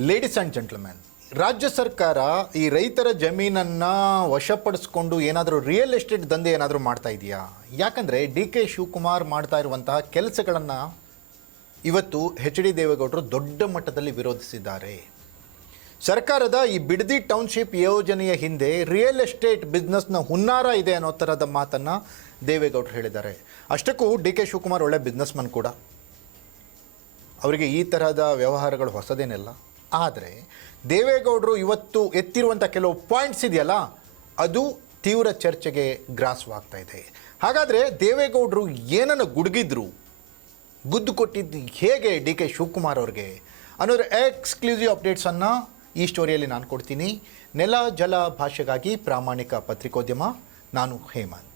Ladies and gentlemen, ರಾಜ್ಯ ಸರ್ಕಾರ ಈ ರೈತರ ಜಮೀನನ್ನು ವಶಪಡಿಸ್ಕೊಂಡು ಏನಾದರೂ ರಿಯಲ್ ಎಸ್ಟೇಟ್ ದಂಧೆ ಏನಾದರೂ ಮಾಡ್ತಾ ಇದೆಯಾ? ಯಾಕಂದರೆ ಡಿ ಕೆ ಶಿವಕುಮಾರ್ ಮಾಡ್ತಾ ಇರುವಂತಹ ಕೆಲಸಗಳನ್ನು ಇವತ್ತು ಎಚ್ ಡಿ ದೇವೇಗೌಡರು ದೊಡ್ಡ ಮಟ್ಟದಲ್ಲಿ ವಿರೋಧಿಸಿದ್ದಾರೆ. ಸರ್ಕಾರದ ಈ ಬಿಡದಿ ಟೌನ್ಶಿಪ್ ಯೋಜನೆಯ ಹಿಂದೆ ರಿಯಲ್ ಎಸ್ಟೇಟ್ ಬಿಸ್ನೆಸ್ನ ಹುನ್ನಾರ ಇದೆ ಅನ್ನೋ ಥರದ ಮಾತನ್ನು ದೇವೇಗೌಡರು ಹೇಳಿದ್ದಾರೆ. ಅಷ್ಟಕ್ಕೂ ಡಿ ಕೆ ಶಿವಕುಮಾರ್ ಒಳ್ಳೆ ಬಿಸ್ನೆಸ್ಮನ್ ಕೂಡ, ಅವರಿಗೆ ಈ ತರಹದ ವ್ಯವಹಾರಗಳು ಹೊಸದೇನಿಲ್ಲ. ಆದರೆ ದೇವೇಗೌಡರು ಇವತ್ತು ಎತ್ತಿರುವಂಥ ಕೆಲವು ಪಾಯಿಂಟ್ಸ್ ಇದೆಯಲ್ಲ, ಅದು ತೀವ್ರ ಚರ್ಚೆಗೆ ಗ್ರಾಸವಾಗ್ತಾ ಇದೆ. ಹಾಗಾದರೆ ದೇವೇಗೌಡರು ಏನನ್ನು ಗುಡುಗಿದ್ರು, ಗುದ್ದು ಕೊಟ್ಟಿದ್ದು ಹೇಗೆ ಡಿ ಕೆ ಶಿವಕುಮಾರ್ ಅವ್ರಿಗೆ ಅನ್ನೋದ್ರ ಎಕ್ಸ್ಕ್ಲೂಸಿವ್ ಅಪ್ಡೇಟ್ಸನ್ನು ಈ ಸ್ಟೋರಿಯಲ್ಲಿ ನಾನು ಕೊಡ್ತೀನಿ. ನೆಲ ಜಲ ಭಾಷೆಗಾಗಿ ಪ್ರಾಮಾಣಿಕ ಪತ್ರಿಕೋದ್ಯಮ, ನಾನು ಹೇಮಂತ್.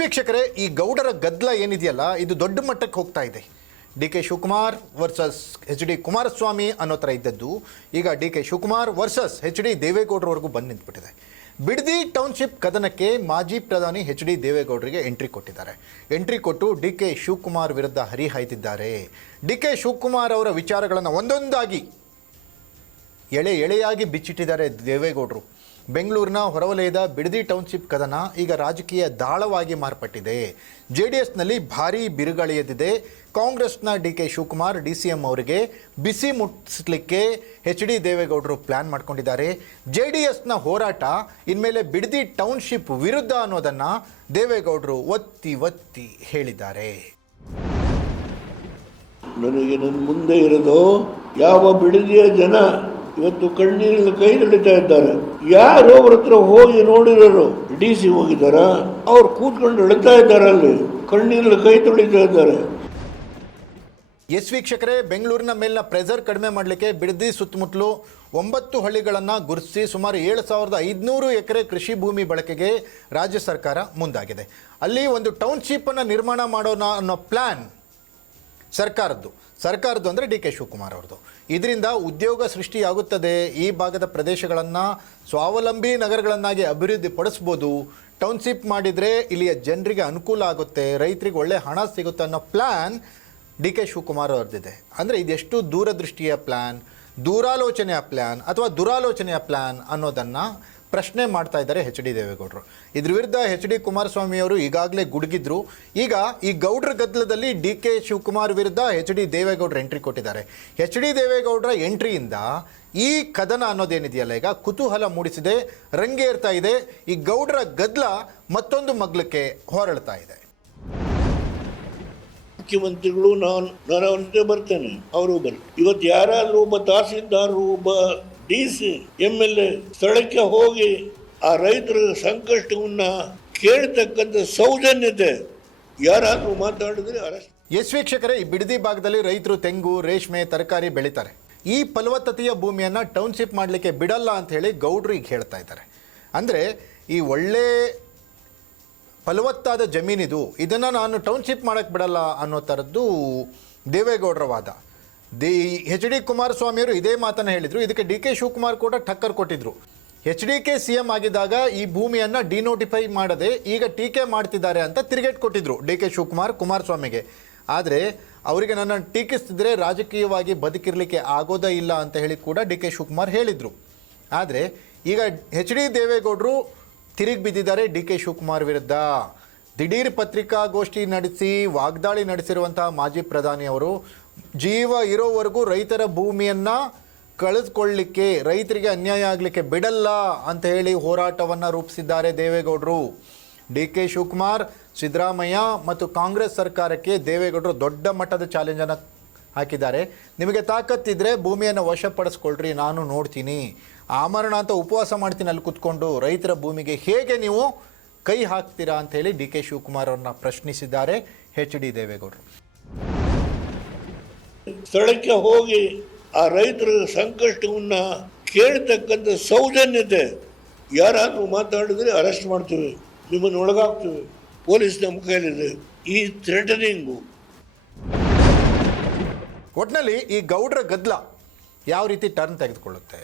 ವೀಕ್ಷಕರೇ, ಈ ಗೌಡರ ಗದ್ದಲ ಏನಿದೆಯಲ್ಲ, ಇದು ದೊಡ್ಡ ಮಟ್ಟಕ್ಕೆ ಹೋಗ್ತಾ ಇದೆ. D K Shivakumar versus H D Kumaraswamy ಅನ್ನೋ ಥರ ಇದ್ದದ್ದು ಈಗ D K Shivakumar versus H D ದೇವೇಗೌಡರವರೆಗೂ ಬಂದು ನಿಂತುಬಿಟ್ಟಿದೆ. ಬಿಡದಿ ಟೌನ್ಶಿಪ್ ಕದನಕ್ಕೆ ಮಾಜಿ ಪ್ರಧಾನಿ ಎಚ್ ಡಿ ದೇವೇಗೌಡರಿಗೆ ಎಂಟ್ರಿ ಕೊಟ್ಟಿದ್ದಾರೆ. ಎಂಟ್ರಿ ಕೊಟ್ಟು ಡಿ ಕೆ ಶಿವಕುಮಾರ್ ವಿರುದ್ಧ ಹರಿಹಾಯ್ತಿದ್ದಾರೆ. ಡಿ ಕೆ ಶಿವಕುಮಾರ್ ಅವರ ವಿಚಾರಗಳನ್ನು ಒಂದೊಂದಾಗಿ ಎಳೆಯಾಗಿ ಬಿಚ್ಚಿಟ್ಟಿದ್ದಾರೆ ದೇವೇಗೌಡರು. ಬೆಂಗಳೂರಿನ ಹೊರವಲಯದ ಬಿಡದಿ ಟೌನ್ಶಿಪ್ ಕದನ ಈಗ ರಾಜಕೀಯ ದಾಳವಾಗಿ ಮಾರ್ಪಟ್ಟಿದೆ. JDSನಲ್ಲಿ ಭಾರೀ ಬಿರುಗಾಳಿ ಎದ್ದಿದೆ. ಕಾಂಗ್ರೆಸ್ನ ಡಿ ಕೆ ಶಿವಕುಮಾರ್ DCM ಅವರಿಗೆ ಬಿಸಿ ಮುಟ್ಟಿಸಲಿಕ್ಕೆ ಎಚ್ ಡಿ ದೇವೇಗೌಡರು ಪ್ಲ್ಯಾನ್ ಮಾಡ್ಕೊಂಡಿದ್ದಾರೆ. JDSನ ಹೋರಾಟ ಇನ್ಮೇಲೆ ಬಿಡದಿ ಟೌನ್ಶಿಪ್ ವಿರುದ್ಧ ಅನ್ನೋದನ್ನು ದೇವೇಗೌಡರು ಒತ್ತಿ ಹೇಳಿದ್ದಾರೆ. ನನಗೆ ನನ್ನ ಮುಂದೆ ಇರೋದು ಯಾವ ಬಿಡದಿಯ ಜನ ಇವತ್ತು ಕಣ್ಣೀರಲ್ಲಿ ಕೈ ತೊಳಿತಾ ಇದ್ದಾರೆ. ಯಾರು ಅವ್ರ ಹತ್ರ ಹೋಗಿ ನೋಡಿರೋರು? DC ಹೋಗಿದ್ದಾರ? ಅವ್ರು ಕೂತ್ಕೊಂಡು ಎಳ್ತಾ ಇದ್ದಾರೆ, ಅಲ್ಲಿ ಕಣ್ಣೀರಲ್ಲಿ ಕೈ ತೊಳಿತಾ ಇದ್ದಾರೆ. ವೀಕ್ಷಕರೇ, ಬೆಂಗಳೂರಿನ ಮೇಲಿನ ಪ್ರೆಷರ್ ಕಡಿಮೆ ಮಾಡಲಿಕ್ಕೆ ಬಿಡದಿ ಸುತ್ತಮುತ್ತಲು 9 ಹಳ್ಳಿಗಳನ್ನು ಗುರುತಿಸಿ ಸುಮಾರು 7,500 ಎಕರೆ ಕೃಷಿ ಭೂಮಿ ಬಳಕೆಗೆ ರಾಜ್ಯ ಸರ್ಕಾರ ಮುಂದಾಗಿದೆ. ಅಲ್ಲಿ ಒಂದು ಟೌನ್ಶಿಪ್ಪನ್ನು ನಿರ್ಮಾಣ ಮಾಡೋಣ ಅನ್ನೋ ಪ್ಲ್ಯಾನ್ ಸರ್ಕಾರದ್ದು ಅಂದರೆ ಡಿ ಕೆ ಶಿವಕುಮಾರ್ ಅವ್ರದ್ದು. ಇದರಿಂದ ಉದ್ಯೋಗ ಸೃಷ್ಟಿಯಾಗುತ್ತದೆ. ಈ ಭಾಗದ ಪ್ರದೇಶಗಳನ್ನು ಸ್ವಾವಲಂಬಿ ನಗರಗಳನ್ನಾಗಿ ಅಭಿವೃದ್ಧಿ ಪಡಿಸ್ಬೋದು. ಟೌನ್ಶಿಪ್ ಮಾಡಿದರೆ ಇಲ್ಲಿಯ ಜನರಿಗೆ ಅನುಕೂಲ ಆಗುತ್ತೆ, ರೈತರಿಗೆ ಒಳ್ಳೆ ಹಣ ಸಿಗುತ್ತೆ ಅನ್ನೋ ಪ್ಲ್ಯಾನ್ ಡಿ ಕೆ ಶಿವಕುಮಾರ್ ಅವ್ರದ್ದಿದೆ. ಅಂದರೆ ಇದೆಷ್ಟು ದೂರದೃಷ್ಟಿಯ ಪ್ಲ್ಯಾನ್, ದೂರಾಲೋಚನೆಯ ಪ್ಲ್ಯಾನ್ ಅಥವಾ ದುರಾಲೋಚನೆಯ ಪ್ಲ್ಯಾನ್ ಅನ್ನೋದನ್ನು ಪ್ರಶ್ನೆ ಮಾಡ್ತಾ ಇದ್ದಾರೆ ಎಚ್ ಡಿ ದೇವೇಗೌಡರು. ಇದ್ರ ವಿರುದ್ಧ ಎಚ್ ಡಿ ಕುಮಾರಸ್ವಾಮಿ ಅವರು ಈಗಾಗಲೇ ಗುಡುಗಿದ್ರು. ಈಗ ಈ ಗೌಡ್ರ ಗದ್ದಲದಲ್ಲಿ ಡಿ ಕೆ ಶಿವಕುಮಾರ್ ವಿರುದ್ಧ ಎಚ್ ಡಿ ದೇವೇಗೌಡರು ಎಂಟ್ರಿ ಕೊಟ್ಟಿದ್ದಾರೆ. ಎಚ್ ಡಿ ದೇವೇಗೌಡರ ಎಂಟ್ರಿಯಿಂದ ಈ ಕದನ ಅನ್ನೋದೇನಿದೆಯಲ್ಲ, ಈಗ ಕುತೂಹಲ ಮೂಡಿಸಿದೆ, ರಂಗೇರ್ತಾ ಇದೆ. ಈ ಗೌಡ್ರ ಗದ್ದಲ ಮತ್ತೊಂದು ಮಗ್ಲಕ್ಕೆ ಹೊರಳ್ತಾ ಇದೆ. ಮುಖ್ಯಮಂತ್ರಿಗಳು ನಾನು ಅವನಂತೆ ಬರ್ತೇನೆ, ಅವರು ಬರ್. ಇವತ್ತು ಯಾರಾದ್ರೂ ಒಬ್ಬ ತಹಸೀಲ್ದಾರರು, ಒಬ್ಬ DC, MLA ಸ್ಥಳಕ್ಕೆ ಹೋಗಿ ಆ ರೈತರ ಸಂಕಷ್ಟವನ್ನ ಕೇಳತಕ್ಕಂಥ ಸೌಜನ್ಯತೆ ಯಾರಾದ್ರೂ ಮಾತಾಡಿದ್ರೆ ಅರೆಸ್ಟ್. ವೀಕ್ಷಕರೇ, ಈ ಬಿಡದಿ ಭಾಗದಲ್ಲಿ ರೈತರು ತೆಂಗು, ರೇಷ್ಮೆ, ತರಕಾರಿ ಬೆಳೀತಾರೆ. ಈ ಫಲವತ್ತತೆಯ ಭೂಮಿಯನ್ನು ಟೌನ್ಶಿಪ್ ಮಾಡಲಿಕ್ಕೆ ಬಿಡಲ್ಲ ಅಂತ ಹೇಳಿ ಗೌಡ್ರು ಈಗ ಹೇಳ್ತಾ ಇದ್ದಾರೆ. ಅಂದರೆ ಈ ಒಳ್ಳೆ ಫಲವತ್ತಾದ ಜಮೀನಿದು, ಇದನ್ನು ನಾನು ಟೌನ್ಶಿಪ್ ಮಾಡೋಕ್ಕೆ ಬಿಡಲ್ಲ ಅನ್ನೋ ಥರದ್ದು ದೇವೇಗೌಡರ ವಾದ. ಎಚ್ ಡಿ ಕುಮಾರಸ್ವಾಮಿಯವರು ಇದೇ ಮಾತನ್ನು ಹೇಳಿದರು. ಇದಕ್ಕೆ ಡಿ ಕೆ ಶಿವಕುಮಾರ್ ಕೂಡ ಟಕ್ಕರ್ ಕೊಟ್ಟಿದ್ರು. HDK CM ಆಗಿದ್ದಾಗ ಈ ಭೂಮಿಯನ್ನು ಡಿನೋಟಿಫೈ ಮಾಡದೆ ಈಗ ಟೀಕೆ ಮಾಡ್ತಿದ್ದಾರೆ ಅಂತ ತಿರುಗೇಟ್ ಕೊಟ್ಟಿದ್ರು ಡಿ ಕೆ ಶಿವಕುಮಾರ್ ಕುಮಾರಸ್ವಾಮಿಗೆ. ಆದರೆ ಅವರಿಗೆ ನನ್ನ ಟೀಕಿಸ್ತಿದ್ರೆ ರಾಜಕೀಯವಾಗಿ ಬದುಕಿರಲಿಕ್ಕೆ ಆಗೋದೇ ಇಲ್ಲ ಅಂತ ಹೇಳಿ ಕೂಡ ಡಿ ಕೆ ಶಿವಕುಮಾರ್ ಹೇಳಿದರು. ಆದರೆ ಈಗ ಎಚ್ ಡಿ ದೇವೇಗೌಡರು ತಿರುಗಿ ಬಿದ್ದಿದ್ದಾರೆ ಡಿ ಕೆ ಶಿವಕುಮಾರ್ ವಿರುದ್ಧ. ದಿಢೀರ್ ಪತ್ರಿಕಾಗೋಷ್ಠಿ ನಡೆಸಿ ವಾಗ್ದಾಳಿ ನಡೆಸಿರುವಂತಹ ಮಾಜಿ ಪ್ರಧಾನಿಯವರು ಜೀವ ಇರೋವರೆಗೂ ರೈತರ ಭೂಮಿಯನ್ನು ಕಳೆದುಕೊಳ್ಳಲಿಕ್ಕೆ, ರೈತರಿಗೆ ಅನ್ಯಾಯ ಆಗಲಿಕ್ಕೆ ಬಿಡಲ್ಲ ಅಂತ ಹೇಳಿ ಹೋರಾಟವನ್ನು ರೂಪಿಸಿದ್ದಾರೆ ದೇವೇಗೌಡರು. ಡಿ ಕೆ ಶಿವಕುಮಾರ್, ಸಿದ್ದರಾಮಯ್ಯ ಮತ್ತು ಕಾಂಗ್ರೆಸ್ ಸರ್ಕಾರಕ್ಕೆ ದೇವೇಗೌಡರು ದೊಡ್ಡ ಮಟ್ಟದ ಚಾಲೆಂಜನ್ನು ಹಾಕಿದ್ದಾರೆ. ನಿಮಗೆ ತಾಕತ್ತಿದ್ರೆ ಭೂಮಿಯನ್ನು ವಶಪಡಿಸ್ಕೊಳ್ರಿ, ನಾನು ನೋಡ್ತೀನಿ. ಆಮರಣ ಅಂತ ಉಪವಾಸ ಮಾಡ್ತೀನಿ ಅಲ್ಲಿ ಕೂತ್ಕೊಂಡು, ರೈತರ ಭೂಮಿಗೆ ಹೇಗೆ ನೀವು ಕೈ ಹಾಕ್ತೀರಾ ಅಂತ ಹೇಳಿ ಡಿ ಕೆ ಶಿವಕುಮಾರ್ ಅವ್ರನ್ನ ಪ್ರಶ್ನಿಸಿದ್ದಾರೆ ಎಚ್ ಡಿ ದೇವೇಗೌಡರು. ಸ್ಥಳಕ್ಕೆ ಹೋಗಿ ಆ ರೈತರ ಸಂಕಷ್ಟವನ್ನ ಕೇಳತಕ್ಕಂಥ ಸೌಜನ್ಯತೆ ಯಾರಾದ್ರೂ ಮಾತಾಡಿದ್ರೆ ಅರೆಸ್ಟ್ ಮಾಡ್ತೀವಿ, ನಿಮ್ಮನ್ನು ಒಳಗಾಗ್ತೀವಿ, ಪೊಲೀಸ್ ನಮ್ಮ ಕೈಲಿದೆ. ಈ ಥ್ರೆಟನಿಂಗು ಒಟ್ಟಿನಲ್ಲಿ ಈ ಗೌಡ್ರ ಗದ್ದಲ ಯಾವ ರೀತಿ ಟರ್ನ್ ತೆಗೆದುಕೊಳ್ಳುತ್ತೆ?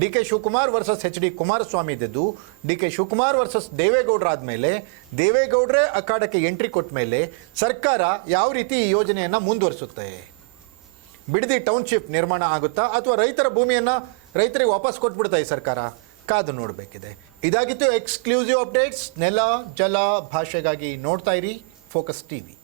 D K Shivakumar versus H D Kumaraswamy ಇದ್ದದ್ದು ಡಿ ಕೆ ಶಿವಕುಮಾರ್ ವರ್ಸಸ್ ದೇವೇಗೌಡರ ಆದಮೇಲೆ ದೇವೇಗೌಡರೇ ಅಖಾಡಕ್ಕೆ ಎಂಟ್ರಿ ಕೊಟ್ಟ ಮೇಲೆ ಸರ್ಕಾರ ಯಾವ ರೀತಿ ಈ ಯೋಜನೆಯನ್ನು ಮುಂದುವರಿಸುತ್ತೆ? ಬಿಡದಿ ಟೌನ್ಶಿಪ್ ನಿರ್ಮಾಣ ಆಗುತ್ತಾ ಅಥವಾ ರೈತರ ಭೂಮಿಯನ್ನು ರೈತರಿಗೆ ವಾಪಸ್ ಕೊಟ್ಬಿಡ್ತಾ ಈ ಸರ್ಕಾರ? ಕಾದು ನೋಡಬೇಕಿದೆ. ಇದಾಗಿತ್ತು ಎಕ್ಸ್ಕ್ಲೂಸಿವ್ ಅಪ್ಡೇಟ್ಸ್. ನೆಲ ಜಲ ಭಾಷೆಗಾಗಿ ನೋಡ್ತಾ ಇರಿ ಫೋಕಸ್ ಟಿವಿ.